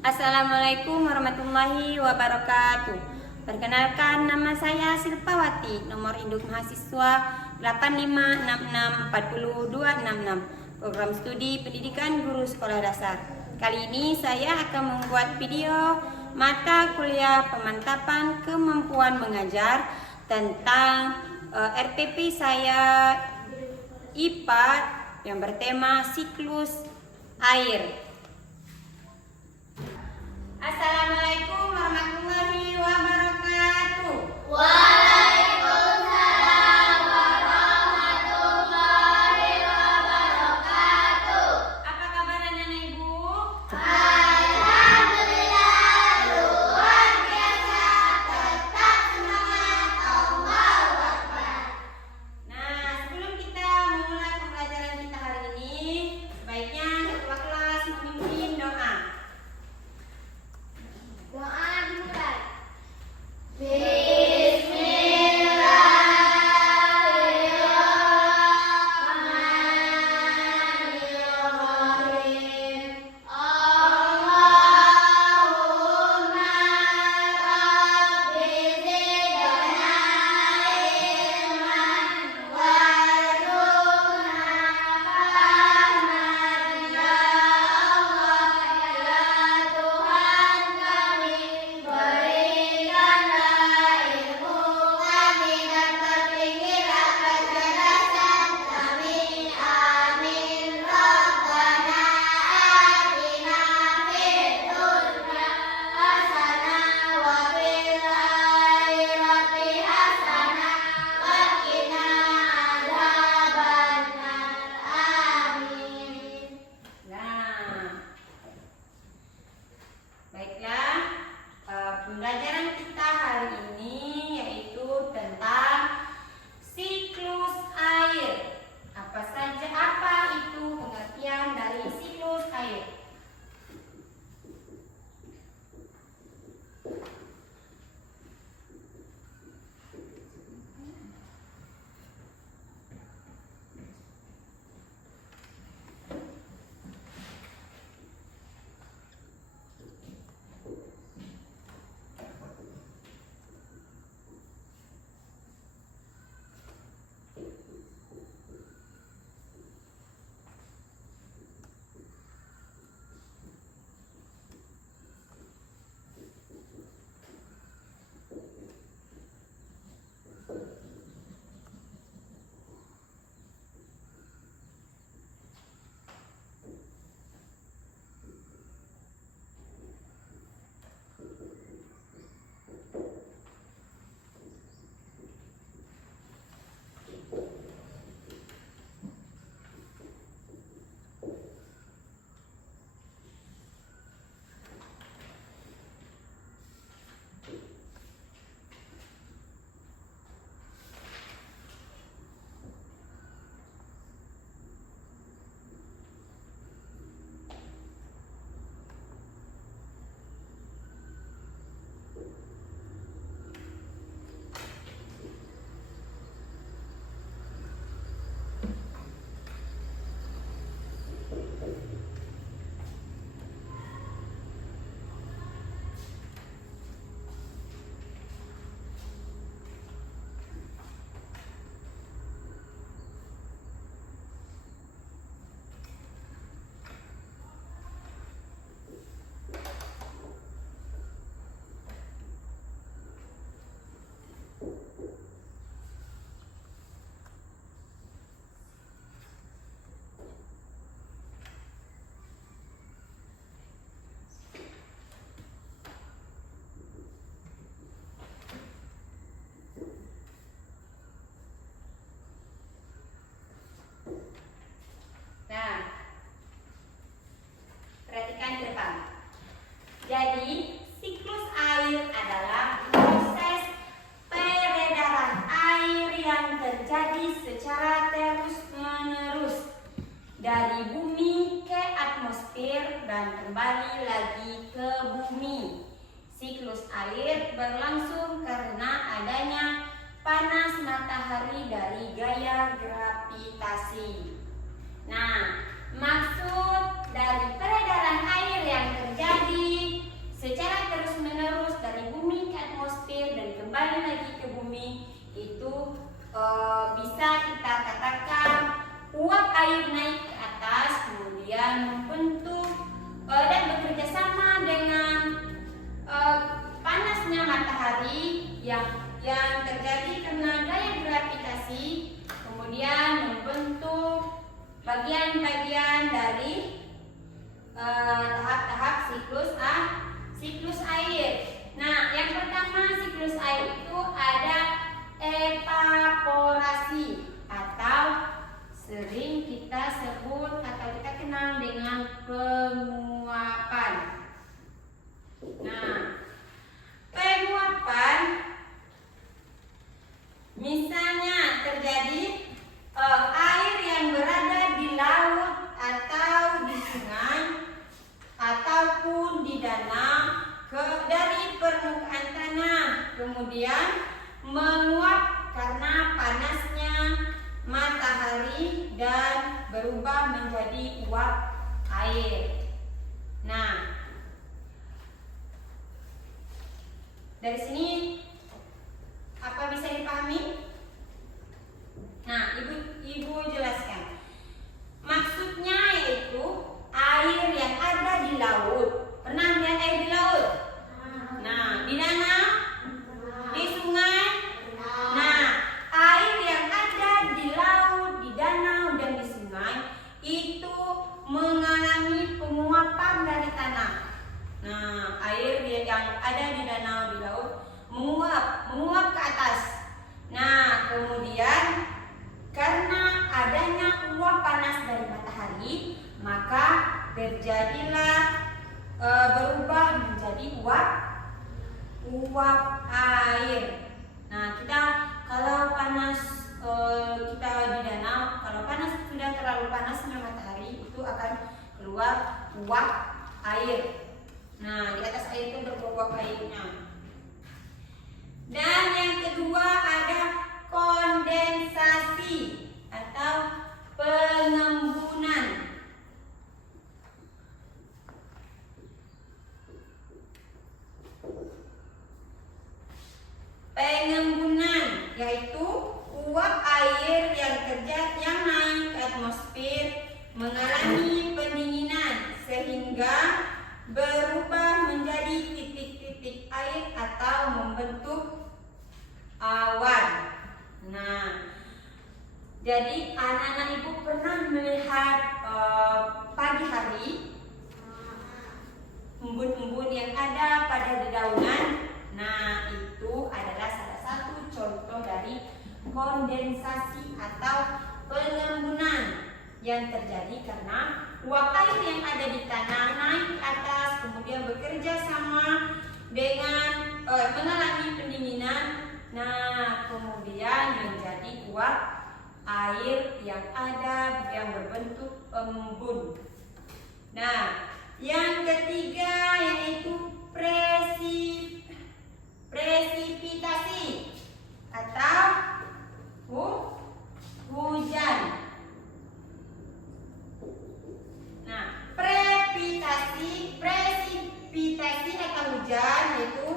Assalamualaikum warahmatullahi wabarakatuh. Perkenalkan, nama saya Silpawati, nomor induk mahasiswa 8566402266, program studi pendidikan guru sekolah dasar. Kali ini saya akan membuat video mata kuliah pemantapan kemampuan mengajar tentang RPP saya IPA yang bertema siklus air. Assalamualaikum warahmatullahi wabarakatuh. Waalaikumsalam warahmatullahi wabarakatuh. Apa kabar anak ibu? Alhamdulillah, luar biasa, tetap semangat, Allahu Akbar. Nah, sebelum kita memulai pembelajaran kita hari ini, sebaiknya ketua kelas memimpin doa. Doa dimulai. Bismillahirrahmanirrahim. Allahumma rabbi zidna ilman warzuqna fahman ya Allah, ya Tuhan kami, berikanlah ilmu kami dan perbingilah kecerdasan kami. Amin. Rabbana atina fid dunya hasanah wa fil akhirati hasanah wa qina adzabannar. Amin. Nah, baiklah, pembelajaran kita hari ini yaitu tentang siklus air. Apa itu pengertian dari siklus air? Nah, perhatikan ke depan. Jadi, siklus air adalah proses peredaran air yang terjadi secara terus-menerus dari bumi ke atmosfer dan kembali lagi ke bumi. Siklus air berlangsung karena adanya panas matahari dari gaya gravitasi. Nah, maksud dari peredaran air yang terjadi yang terjadi karena gaya gravitasi kemudian membentuk bagian-bagian dari tahap-tahap siklus air. Nah, yang pertama siklus air itu ada evaporasi atau sering kita sebut atau kita kenal dengan penguapan. Nah, penguapan misalnya terjadi air yang berada di laut atau di sungai ataupun di danau dari permukaan tanah kemudian menguap karena panasnya matahari dan berubah menjadi uap air. Nah, dari sini apa bisa dipahami? Nah, ibu jelaskan. Maksudnya yaitu air yang ada di laut. Pernah lihat air di laut? Nah, di danau, di sungai. Nah, air yang ada di laut, di danau dan di sungai itu mengalami penguapan dari tanah. Nah, air yang ada di danau, di laut menguap ke atas. Nah, kemudian karena adanya uap panas dari matahari, maka terjadilah berubah menjadi uap air. Nah, kita kalau panas kita di danau, kalau panas sudah terlalu panasnya matahari itu akan keluar uap air. Nah, di atas air itu beruap airnya. Dan yang kedua ada kondensasi atau pengembunan. Pengembunan yaitu uap air yang naik ke atmosfer mengalami pendinginan sehingga berubah menjadi titik-titik air atau membentuk awan. Nah, jadi anak-anak ibu pernah melihat pagi hari embun-embun yang ada pada dedaunan. Nah, itu adalah salah satu contoh dari kondensasi atau pengembunan yang terjadi karena uap air yang ada di tanah naik ke atas kemudian bekerja sama dengan mengalami pendinginan. Nah, kemudian menjadi uap air yang ada yang berbentuk embun. Nah, yang ketiga yaitu presipitasi atau hujan. Nah, presipitasi atau hujan yaitu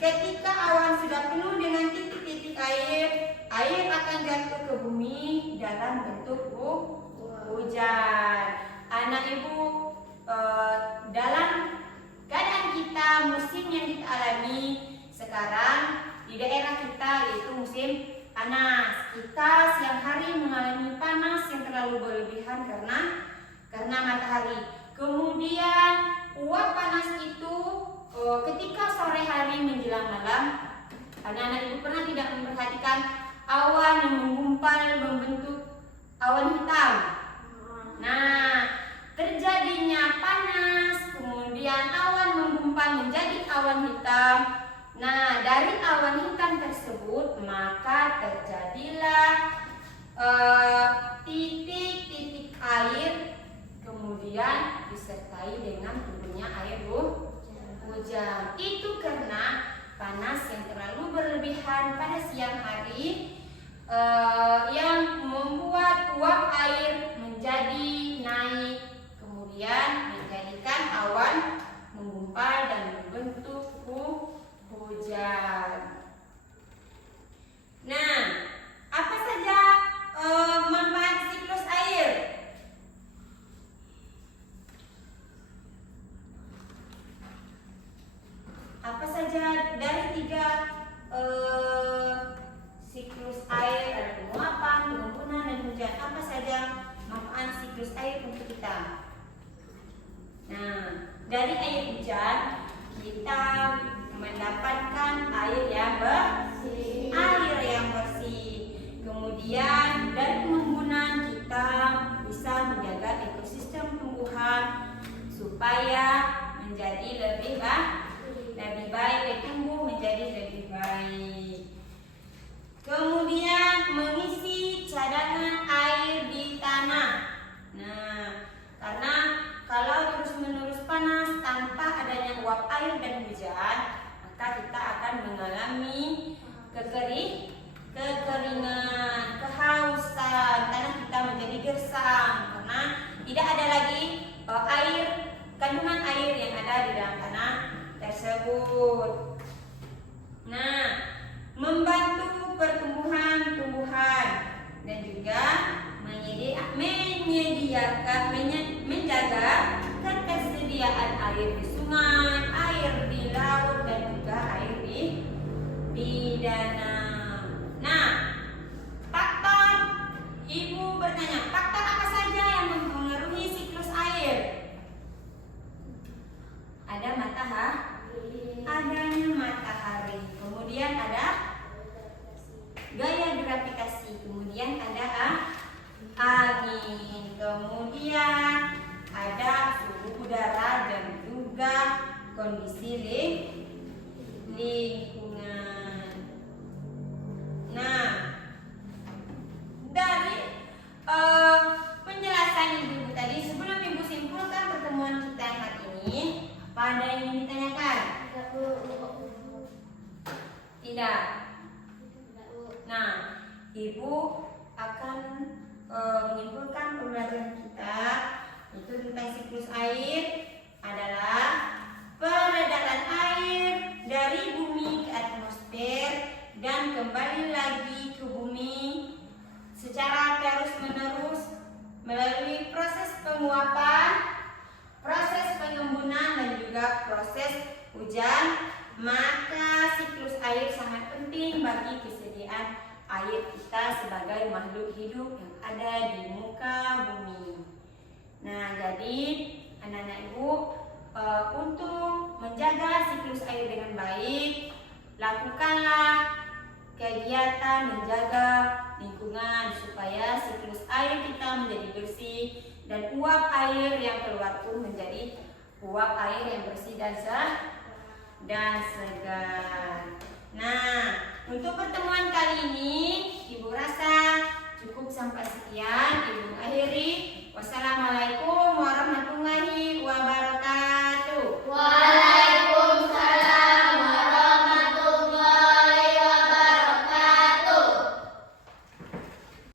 ketika awan sudah penuh dengan titik-titik air akan jatuh ke bumi dalam bentuk hujan. Anak ibu, dalam keadaan kita musim yang kita alami sekarang di daerah kita yaitu musim panas. Kita siang hari mengalami panas yang terlalu berlebihan karena matahari. Kemudian uap panas itu ketika sore hari menjelang malam, anak-anak ibu pernah tidak memperhatikan awan yang menggumpal membentuk awan hitam. Nah, terjadinya panas, kemudian awan menggumpal menjadi awan hitam. Nah, dari awan hitam tersebut maka terjadilah titik-titik air, kemudian disertai dengan turunnya air hujan. Itu karena panas yang terlalu berlebihan pada siang hari yang membuat uap air menjadi naik, kemudian menjadikan awan menggumpal dan membentuk hujan. Nah, apa saja manfaat siklus air? Apa saja dari tiga siklus air, ada penguapan, pengembunan, dan hujan. Apa saja manfaat siklus air untuk kita? Nah, dari air hujan kita mendapatkan air yang bersih. Kemudian dari pengembunan kita bisa menjaga ekosistem tumbuhan supaya menjadi lebih baik, tumbuh menjadi lebih baik. Kemudian mengisi cadangan air di tanah. Nah, karena kalau terus-menerus panas tanpa adanya uap air dan hujan, maka kita akan mengalami kekeringan, kehausan, tanah kita menjadi gersang karena tidak ada lagi kandungan air yang ada di dalam tanah tersebut. Nah, membantu pertumbuhan tumbuhan dan juga menjaga ketersediaan air di sungai, air di laut, dan juga air di danau. Nah, faktor, Ibu bertanya, faktor apa saja yang mempengaruhi siklus air? Ada adanya matahari, kemudian ada gaya gravitasi, kemudian ada angin, kemudian ada suhu udara dan juga kondisi lingkungan. Nah, dari penjelasan Ibu tadi, sebelum Ibu simpulkan pertemuan kita yang hari ini, apa ada yang ingin ditanyakan? Tidak. Nah, Ibu akan menyimpulkan pembelajaran kita itu tentang siklus air adalah peredaran air dari bumi ke atmosfer dan kembali lagi ke bumi secara terus-menerus melalui proses penguapan, proses pengembunan, dan juga proses hujan. Maka siklus air sangat penting bagi kesediaan air kita sebagai makhluk hidup yang ada di muka bumi. Nah, jadi anak-anak Ibu, untuk menjaga siklus air dengan baik, lakukanlah kegiatan menjaga lingkungan supaya siklus air kita menjadi bersih dan uap air yang keluar pun menjadi uap air yang bersih dan segar.